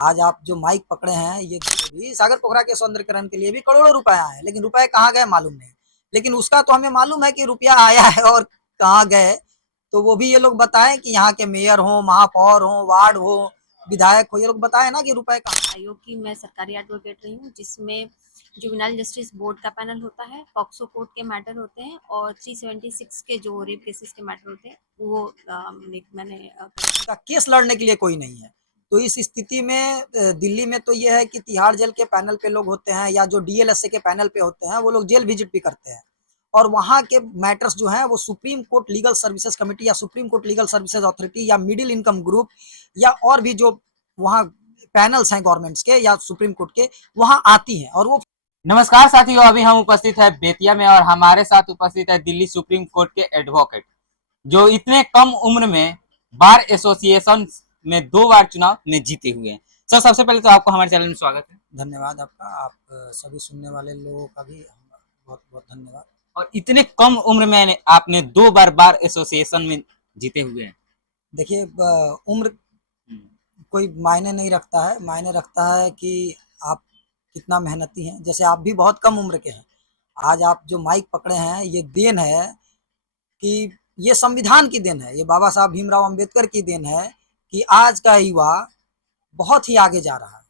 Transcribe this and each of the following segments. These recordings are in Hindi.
आज आप जो माइक पकड़े हैं ये भी सागर पोखरा के सौंदर्यकरण के लिए भी करोड़ों रुपए आए हैं, लेकिन रुपए कहाँ गए मालूम नहीं। लेकिन उसका तो हमें मालूम है कि रुपया आया है और कहाँ गए, तो वो भी ये लोग बताएं कि यहाँ के मेयर हो, महापौर हो, वार्ड हो, विधायक हो, ये लोग बताएं ना कि रुपए कहाँ। आयोग की मैं सरकारी एडवोकेट रही हूँ, जिसमें जुवेनाइल जस्टिस बोर्ड का पैनल होता है, पॉक्सो कोर्ट के मैटर होते हैं और 376 के जो रेप केसेस के मैटर होते हैं वो मैंने का केस लड़ने के लिए कोई नहीं है। तो इस स्थिति में दिल्ली में तो ये है कि तिहाड़ जेल के पैनल पे लोग होते हैं या जो डीएलएसए के पैनल पे होते हैं वो लोग जेल विजिट भी करते हैं, और वहाँ के मैटर्स जो हैं वो supreme court legal services committee या supreme court legal services authority या मिडिल इनकम ग्रुप या और भी जो वहाँ पैनल्स हैं गवर्नमेंट्स के या सुप्रीम कोर्ट के, वहाँ आती हैं और वो। नमस्कार साथियों, अभी हम उपस्थित है बेतिया में और हमारे साथ उपस्थित है दिल्ली सुप्रीम कोर्ट के एडवोकेट जो इतने कम उम्र में बार एसोसिएशन में 2 बार चुनाव में जीते हुए हैं। सर, सबसे पहले तो आपको हमारे चैनल में स्वागत है। धन्यवाद आपका, आप सभी सुनने वाले लोगों का भी बहुत बहुत धन्यवाद। और इतने कम उम्र में आपने 2 बार बार एसोसिएशन में जीते हुए हैं। देखिए, उम्र कोई मायने नहीं रखता है, मायने रखता है कि आप कितना मेहनती हैं। जैसे आप भी बहुत कम उम्र के हैं, आज आप जो माइक पकड़े हैं ये देन है कि ये संविधान की देन है, ये बाबा साहब भीमराव अंबेडकर की देन है कि आज का युवा बहुत ही आगे जा रहा है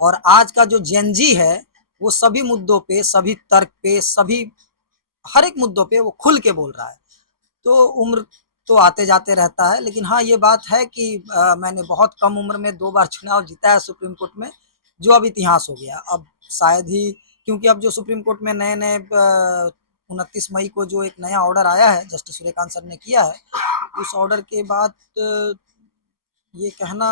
और आज का जो जेनजी है वो सभी मुद्दों पे, सभी तर्क पे, सभी हर एक मुद्दों पे वो खुल के बोल रहा है। तो उम्र तो आते जाते रहता है, लेकिन हाँ ये बात है कि मैंने बहुत कम उम्र में 2 बार चुनाव जीता है सुप्रीम कोर्ट में, जो अब इतिहास हो गया। अब शायद ही, क्योंकि अब जो सुप्रीम कोर्ट में नए नए 29 मई को जो एक नया ऑर्डर आया है जस्टिस सूर्यकांत सर ने किया है, उस ऑर्डर के बाद ये कहना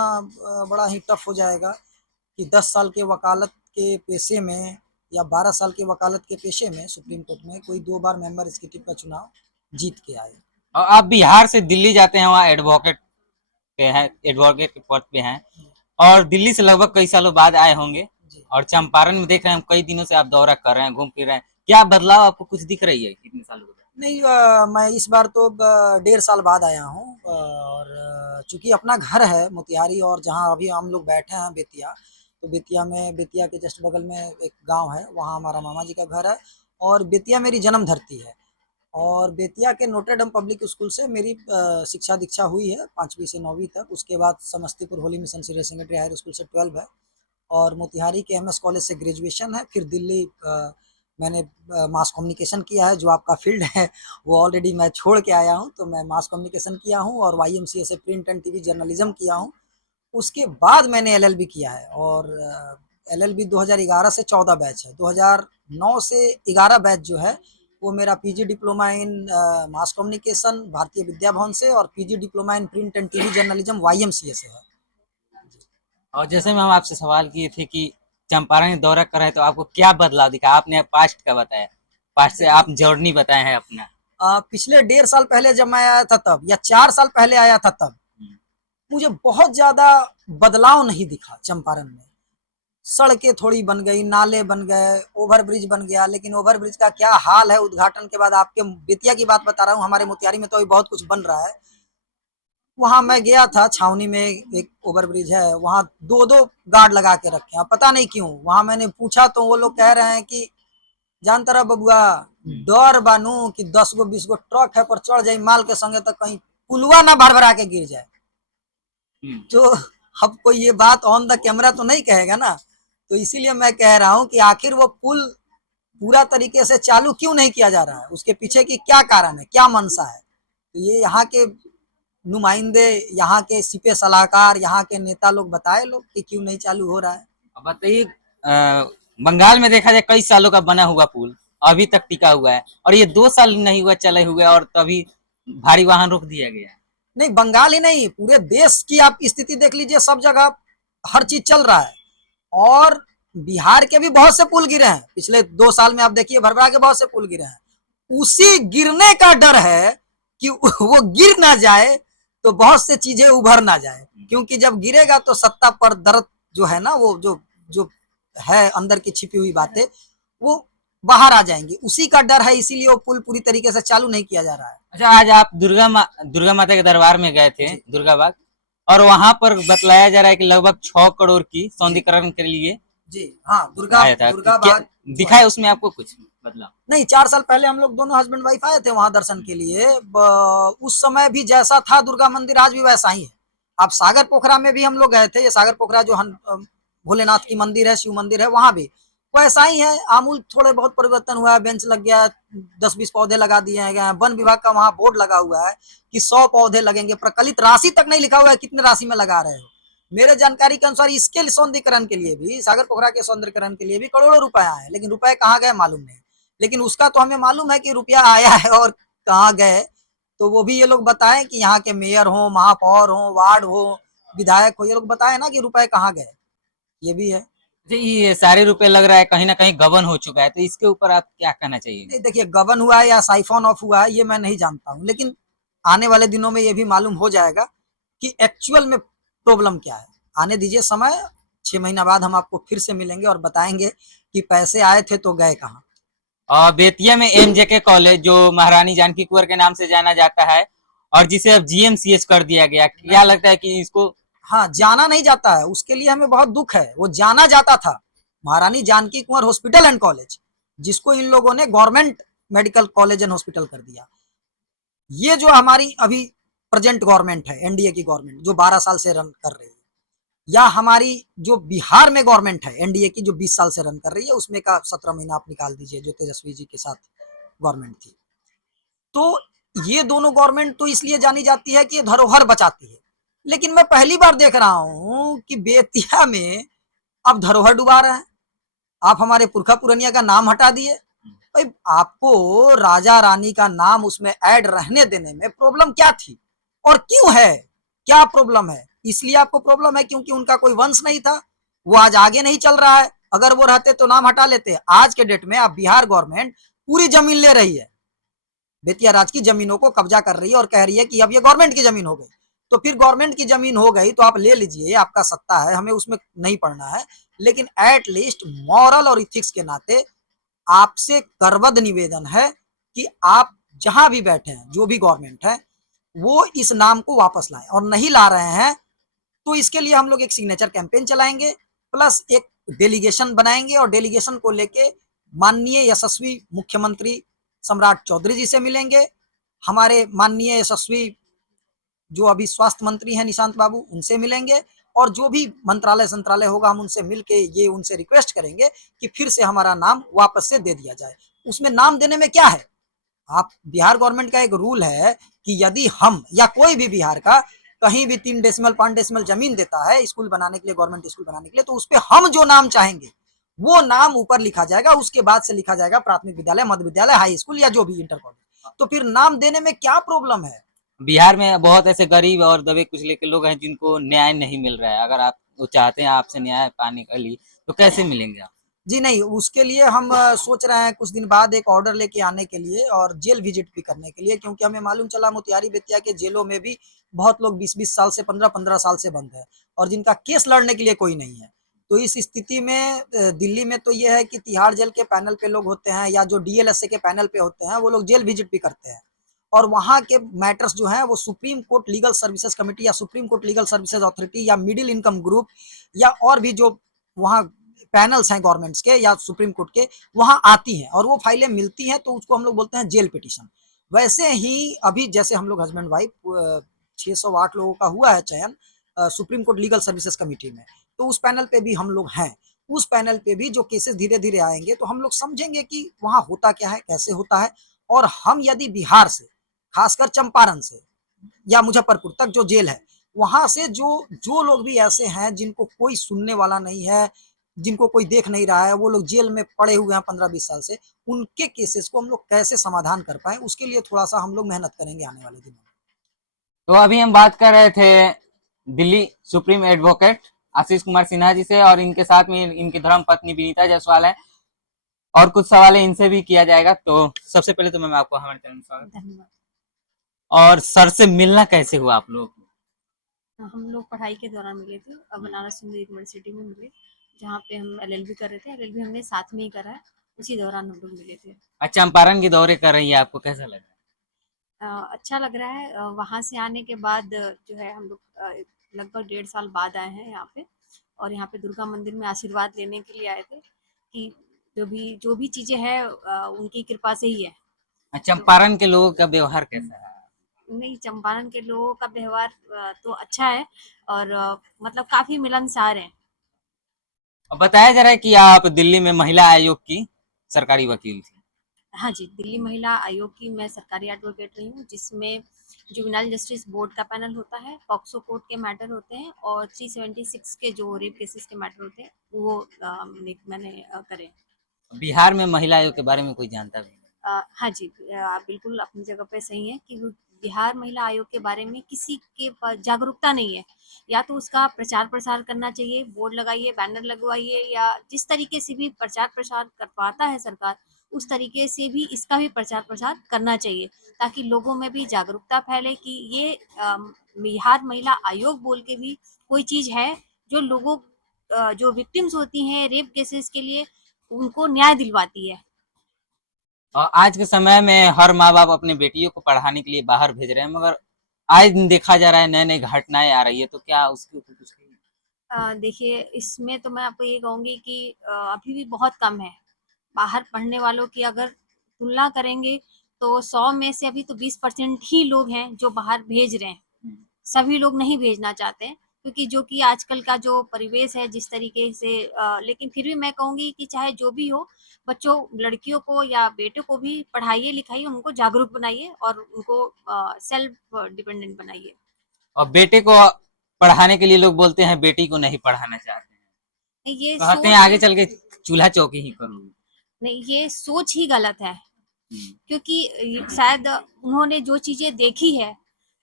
बड़ा ही टफ हो जाएगा कि 10 साल के वकालत के पेशे में या 12 साल के वकालत के पेशे में सुप्रीम कोर्ट में कोई 2 बार मेंबर एग्जीक्यूटिव का चुनाव जीत के आए। और आप बिहार से दिल्ली जाते हैं, वहाँ एडवोकेट के हैं, एडवोकेट के पद पे हैं और दिल्ली से लगभग कई सालों बाद आए होंगे और चंपारण में देख रहे हैं कई दिनों से आप दौरा कर रहे हैं, घूम फिर रहे हैं। क्या बदलाव आपको कुछ दिख रही है इतने सालों के बाद? नहीं, मैं इस बार तो 1.5 साल बाद आया हूँ, और चूंकि अपना घर है मोतिहारी और जहाँ अभी हम लोग बैठे हैं बेतिया, तो बेतिया में, बेतिया के जस्ट बगल में एक गांव है, वहाँ हमारा मामा जी का घर है और बेतिया मेरी जन्म धरती है। और बेतिया के नोटर डम पब्लिक स्कूल से मेरी शिक्षा दीक्षा हुई है 5वीं से 9वीं तक। उसके बाद Samastipur holy mission senior secondary higher school से 12 है और मोतिहारी के एमएस कॉलेज से ग्रेजुएशन है। फिर दिल्ली मैंने मास कम्युनिकेशन किया है, जो आपका फील्ड है वो ऑलरेडी मैं छोड़ के आया हूँ, तो मैं मास कम्युनिकेशन किया हूँ और वाईएमसीए से प्रिंट एंड टीवी जर्नलिज्म किया हूँ। उसके बाद मैंने एलएलबी किया है और एलएलबी 2011 से 14 बैच है, 2009 से 11 बैच जो है वो मेरा PG diploma in mass communication Bharatiya Vidya Bhavan से और PG diploma in print and TV journalism YMCA से है। और जैसे में हम आपसे सवाल किए थे कि चंपारण दौरा कर रहे हैं तो आपको क्या बदलाव दिखा, आपने पास्ट का बताया, पास्ट से आप जर्नी बताए हैं अपना। पिछले 1.5 साल पहले जब मैं आया था तब, या 4 साल पहले आया था तब, मुझे बहुत ज्यादा बदलाव नहीं दिखा चंपारण में। सड़कें थोड़ी बन गई, नाले बन गए, ओवर ब्रिज बन गया, लेकिन ओवर ब्रिज का क्या हाल है उद्घाटन के बाद, आपके बेतिया की बात बता रहा हूँ, हमारे मोतिहारी में तो अभी बहुत कुछ बन रहा है। वहां मैं गया था, छावनी में एक ओवर ब्रिज है, वहां 2-2 गार्ड लगा के रखे हैं, पता नहीं क्यों। वहां मैंने पूछा तो वो लोग कह रहे हैं कि जानता रहा बबुआ, डर बानू कि 10 गो 20 गो ट्रक है पर चढ़ जाये माल के संगे तो कहीं पुलवा ना भर के गिर जाए। तो अब कोई ये बात ऑन द कैमरा तो नहीं कहेगा ना, तो इसीलिए मैं कह रहा हूँ कि आखिर वो पुल पूरा तरीके से चालू क्यों नहीं किया जा रहा है, उसके पीछे की क्या कारण है, क्या मंशा है। तो ये यहाँ के नुमाइंदे, यहाँ के सिपे सलाहकार, यहाँ के नेता लोग बताए लोग कि क्यों नहीं चालू हो रहा है। अब बताइए, बंगाल में देखा जाए कई सालों का बना हुआ पुल अभी तक टिका हुआ है और ये 2 साल नहीं हुआ चले हुए और तभी भारी वाहन रोक दिया गया है। नहीं, बंगाल ही नहीं, पूरे देश की आप स्थिति देख लीजिए, सब जगह हर चीज चल रहा है। और बिहार के भी बहुत से पुल गिरे हैं पिछले 2 साल में, आप देखिए भरभरा के बहुत से पुल गिरे हैं। उसी गिरने का डर है कि वो गिर ना जाए तो बहुत से चीजें उभर ना जाए, क्योंकि जब गिरेगा तो सत्ता पर दर्द जो है ना, वो जो जो है अंदर की छिपी हुई बातें वो बाहर आ जाएंगी, उसी का डर है, इसीलिए वो पुल पूरी तरीके से चालू नहीं किया जा रहा है। अच्छा, आज आप दुर्गा माता के दरबार में गए थे, दुर्गा बाग, और वहां पर बतलाया जा रहा है कि लगभग 6 करोड़ की सौंदर्यीकरण के लिए जी हाँ, दुर्गा आया था। दुर्गा क्या बाग दिखा है उसमें आपको कुछ बदलाव? नहीं, 4 साल पहले हम लोग दोनों हस्बैंड वाइफ आए थे वहां दर्शन के लिए। उस समय भी जैसा था दुर्गा मंदिर आज भी वैसा ही है। अब सागर पोखरा में भी हम लोग गए थे, ये सागर पोखरा जो भोलेनाथ की मंदिर है, शिव मंदिर है, वहां भी वैसा ही है। आमूल थोड़े बहुत परिवर्तन हुआ है, बेंच लग गया है, 10-20 पौधे लगा दिए गए हैं। वन विभाग का वहां बोर्ड लगा हुआ है कि 100 पौधे लगेंगे, प्रकलित राशि तक नहीं लिखा हुआ है कितने राशि में लगा रहे हो। मेरे जानकारी के अनुसार इसके सौंदर्यीकरण के लिए भी, सागर पोखरा के सौंदर्यीकरण के लिए भी करोड़ों रुपए आए हैं, लेकिन रुपए कहाँ गए मालूम नहीं। लेकिन उसका तो हमें मालूम है कि रुपया आया है और कहाँ गए, तो वो भी ये लोग बताएं कि यहाँ के मेयर हो, महापौर हो, वार्ड हो, विधायक हो, ये लोग बताए ना कि रुपए कहाँ गए, ये भी है। जी, ये सारे रुपए लग रहा है कहीं ना कहीं गबन हो चुका है, तो इसके ऊपर आप क्या कहना चाहिए? नहीं देखिए, गबन हुआ है या साइफोन ऑफ हुआ है ये मैं नहीं जानता हूँ, लेकिन आने वाले दिनों में ये भी मालूम हो जाएगा कि एक्चुअल में प्रॉब्लम क्या है। आने दीजिए समय, 6 महीना बाद हम आपको फिर से मिलेंगे और बताएंगे कि पैसे आए थे तो गए कहाँ। और बेतिया में एमजेके कॉलेज जो महारानी जानकी कुंवर के नाम से जाना जाता है और जिसे अब जीएमसीएच कर दिया गया, क्या लगता है कि इसको? हाँ, जाना नहीं जाता है, उसके लिए हमें बहुत दुख है। वो जाना जाता था महारानी जानकी कुंवर हॉस्पिटल एंड कॉलेज, जिसको इन लोगों ने government medical college and hospital कर दिया। ये जो हमारी अभी प्रेजेंट गवर्नमेंट है, एनडीए की गवर्नमेंट जो 12 साल से रन कर रही है, या हमारी जो बिहार में गवर्नमेंट है एनडीए की जो 20 साल से रन कर रही है, उसमें का 17 महीना आप निकाल दीजिए जो तेजस्वी जी के साथ गवर्नमेंट थी। तो ये दोनों गवर्नमेंट तो इसलिए जानी जाती है कि ये धरोहर बचाती है, लेकिन मैं पहली बार देख रहा हूं कि बेतिया में अब धरोहर डुबा रहे हैं। आप हमारे पुरखा पुरनिया का नाम हटा दिए। भाई, आपको राजा रानी का नाम उसमें ऐड रहने देने में प्रॉब्लम क्या थी और क्यों है? क्या प्रॉब्लम है? इसलिए आपको प्रॉब्लम है क्योंकि उनका कोई वंश नहीं था, वो आज आगे नहीं चल रहा है। अगर वो रहते तो नाम हटा लेते। आज के डेट में अब बिहार गवर्नमेंट पूरी जमीन ले रही है, बेतिया राज की जमीनों को कब्जा कर रही है और कह रही है कि अब ये गवर्नमेंट की जमीन हो गई। तो फिर गवर्नमेंट की जमीन हो गई तो आप ले लीजिए, आपका सत्ता है, हमें उसमें नहीं पड़ना है। लेकिन एट लीस्ट मॉरल और इथिक्स के नाते आपसे करवद निवेदन है कि आप जहां भी बैठे हैं, जो भी गवर्नमेंट है, वो इस नाम को वापस लाए। और नहीं ला रहे हैं तो इसके लिए हम लोग एक सिग्नेचर कैंपेन चलाएंगे, प्लस एक डेलीगेशन बनाएंगे और डेलीगेशन को लेके माननीय यशस्वी मुख्यमंत्री सम्राट चौधरी जी से मिलेंगे, हमारे माननीय यशस्वी जो अभी स्वास्थ्य मंत्री हैं निशांत बाबू, उनसे मिलेंगे, और जो भी मंत्रालय संत्रालय होगा हम उनसे मिलके ये उनसे रिक्वेस्ट करेंगे कि फिर से हमारा नाम वापस से दे दिया जाए। उसमें नाम देने में क्या है? आप बिहार गवर्नमेंट का एक रूल है कि यदि हम या कोई भी बिहार का कहीं भी 3 डेसिमल 5 डेसिमल जमीन देता है स्कूल बनाने के लिए, गवर्नमेंट स्कूल बनाने के लिए, तो उस पर हम जो नाम चाहेंगे वो नाम ऊपर लिखा जाएगा। उसके बाद से लिखा जाएगा प्राथमिक विद्यालय, मध्य विद्यालय, हाई स्कूल या जो भी इंटर कॉलेज। तो फिर नाम देने में क्या प्रॉब्लम है? बिहार में बहुत ऐसे गरीब और दबे कुचले के लोग हैं जिनको न्याय नहीं मिल रहा है। अगर आप वो चाहते हैं आपसे न्याय पाने के लिए, तो कैसे मिलेंगे आप? जी नहीं, उसके लिए हम सोच रहे हैं कुछ दिन बाद एक ऑर्डर लेके आने के लिए और जेल विजिट भी करने के लिए, क्योंकि हमें मालूम चला मोतिहारी बेतिया के जेलों में भी बहुत लोग 20-20 साल से 15-15 साल से बंद है और जिनका केस लड़ने के लिए कोई नहीं है। तो इस स्थिति में दिल्ली में तो ये है कि तिहाड़ जेल के पैनल पे लोग होते हैं या जो डीएलएसए के पैनल पे होते हैं वो लोग जेल विजिट भी करते हैं, और वहाँ के मैटर्स जो हैं वो supreme court legal services committee या supreme court legal services authority या मिडिल इनकम ग्रुप या और भी जो वहाँ पैनल्स हैं गवर्नमेंट्स के या सुप्रीम कोर्ट के, वहां आती हैं और वो फाइलें मिलती हैं, तो उसको हम लोग बोलते हैं जेल पिटीशन। वैसे ही अभी जैसे हम लोग हस्बैंड वाइफ 608 लोगों का हुआ है चयन supreme court legal services committee में, तो उस पैनल पे भी हम लोग हैं। उस पैनल पे भी जो केसेस धीरे धीरे आएंगे तो हम लोग समझेंगे कि वहां होता क्या है, कैसे होता है। और हम यदि बिहार से, खासकर चंपारण से या मुजफ्फरपुर तक जो जेल है, वहां से जो जो लोग भी ऐसे हैं जिनको कोई सुनने वाला नहीं है, जिनको कोई देख नहीं रहा है, वो लोग जेल में पड़े हुए हैं 15-20 साल से, उनके केसेस को हम लोग कैसे समाधान कर पाए, उसके लिए थोड़ा सा हम लोग मेहनत करेंगे आने वाले दिनों में। तो अभी हम बात कर रहे थे दिल्ली सुप्रीम एडवोकेट आशीष कुमार सिन्हा जी से, और इनके साथ में इनकी धर्म पत्नी विनीता जायसवाल है, और कुछ सवाल इनसे भी किया जाएगा। तो सबसे पहले तो मैम आपको हमारे चैनल में स्वागत। धन्यवाद। और सर से मिलना कैसे हुआ आप लोग? हम लोग पढ़ाई के दौरान मिले थे और बनारस हिंदू यूनिवर्सिटी में मिले, जहाँ पे हम एलएलबी कर रहे थे। एलएलबी हमने साथ में ही करा है, उसी दौरान हम लोग मिले थे। चंपारण के दौरे कर रही है, आपको कैसा लग रहा है? अच्छा लग रहा है। वहाँ से आने के बाद जो है हम लोग लगभग 1.5 साल बाद आए हैं यहाँ पे, और यहाँ पे दुर्गा मंदिर में आशीर्वाद लेने के लिए आए थे कि जो भी चीज़ें हैं उनकी कृपा से ही है। चंपारण के लोगों का व्यवहार कैसा है? नहीं, चंपारण के लोगों का व्यवहार तो अच्छा है, और मतलब काफ़ी मिलनसार है। और बताया जा रहा है कि आप दिल्ली में महिला आयोग की सरकारी वकील थी। हाँ जी, दिल्ली महिला आयोग की मैं सरकारी एडवोकेट रही हूँ, जिसमें जुवेनाइल जस्टिस बोर्ड का पैनल होता है, पॉक्सो कोर्ट के मैटर होते हैं, और 376 के जो रेप केसेस के मैटर होते हैं वो मैंने करे। बिहार में महिला आयोग के बारे में कोई जानता भी नहीं। हाँ जी, आप बिल्कुल अपनी जगह पे सही हैं कि बिहार महिला आयोग के बारे में किसी के पास जागरूकता नहीं है। या तो उसका प्रचार प्रसार करना चाहिए, बोर्ड लगाइए, बैनर लगवाइए, या जिस तरीके से भी प्रचार प्रसार करवाता है सरकार, उस तरीके से भी इसका भी प्रचार प्रसार करना चाहिए, ताकि लोगों में भी जागरूकता फैले कि ये बिहार महिला आयोग बोल के भी कोई चीज़ है जो लोगों जो विक्टिम्स होती हैं रेप केसेस के लिए, उनको न्याय दिलवाती है। और आज के समय में हर माँ बाप अपने बेटियों को पढ़ाने के लिए बाहर भेज रहे हैं, मगर आए दिन देखा जा रहा है नए नए घटनाएं आ रही है, तो क्या उसके ऊपर कुछ कहिए? देखिए, इसमें तो मैं आपको ये कहूँगी कि अभी भी बहुत कम है। बाहर पढ़ने वालों की अगर तुलना करेंगे तो 100 में से अभी तो 20% ही लोग हैं जो बाहर भेज रहे हैं। सभी लोग नहीं भेजना चाहते हैं, क्योंकि जो कि आजकल का जो परिवेश है जिस तरीके से लेकिन फिर भी मैं कहूँगी कि चाहे जो भी हो, बच्चों लड़कियों को या बेटों को भी पढ़ाइए लिखाइए, उनको जागरूक बनाइए और उनको सेल्फ डिपेंडेंट बनाइए। और बेटे को पढ़ाने के लिए लोग बोलते हैं बेटी को नहीं पढ़ाना चाहते हैं, ये कहते हैं सोच आगे चल के चूल्हा चौकी ही करूंगी। नहीं, ये सोच ही गलत है, हम्म। क्योंकि शायद उन्होंने जो चीज़ें देखी है,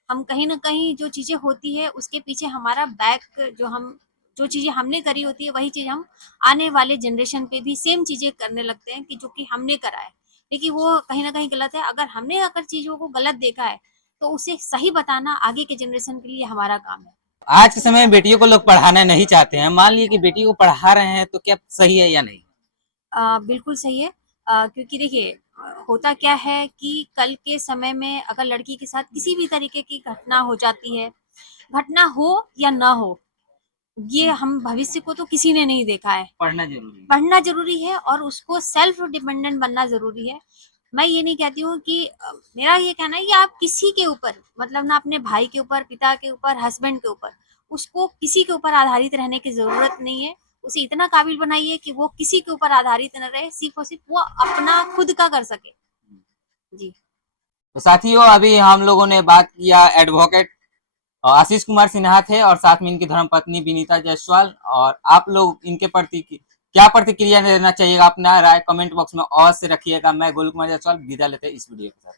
हम कहीं न कहीं जो चीज़ें होती है उसके पीछे हमारा बैक जो चीज़ें हमने करी होती है वही चीज़ हम आने वाले जनरेशन पे भी सेम चीज़ें करने लगते हैं कि जो कि हमने करा है। लेकिन वो कहीं न कहीं गलत है। अगर चीज़ों को गलत देखा है, तो उसे सही बताना आगे के जनरेशन के लिए हमारा काम है। आज के समय में बेटियों को लोग पढ़ाना नहीं चाहते हैं, मान लीजिए कि बेटी को पढ़ा रहे हैं तो क्या सही है या नहीं? बिल्कुल सही है, क्योंकि देखिए होता क्या है कि कल के समय में अगर लड़की के साथ किसी भी तरीके की घटना हो जाती है, घटना हो या ना हो, ये हम भविष्य को तो किसी ने नहीं देखा है। पढ़ना जरूरी है। पढ़ना ज़रूरी है और उसको सेल्फ डिपेंडेंट बनना ज़रूरी है। मैं ये नहीं कहती हूँ कि मेरा ये कहना है कि आप किसी के ऊपर, मतलब ना अपने भाई के ऊपर, पिता के ऊपर, हस्बैंड के ऊपर, उसको किसी के ऊपर आधारित रहने की ज़रूरत नहीं है। उसे इतना काबिल बनाइए कि वो किसी के ऊपर आधारित न रहे, सिर्फ़ और सिर्फ़ वो अपना खुद का कर सके। जी। तो साथियों, अभी हम लोगों ने बात किया एडवोकेट आशीष कुमार सिन्हा थे, और साथ में इनकी धर्मपत्नी विनीता जायसवाल। और आप लोग इनके प्रति क्या प्रतिक्रिया देना चाहिएगा, अपना राय कमेंट बॉक्स में अवश्य रखिएगा। मैं गोलू कुमार जायसवाल विदा लेते इस वीडियो के साथ।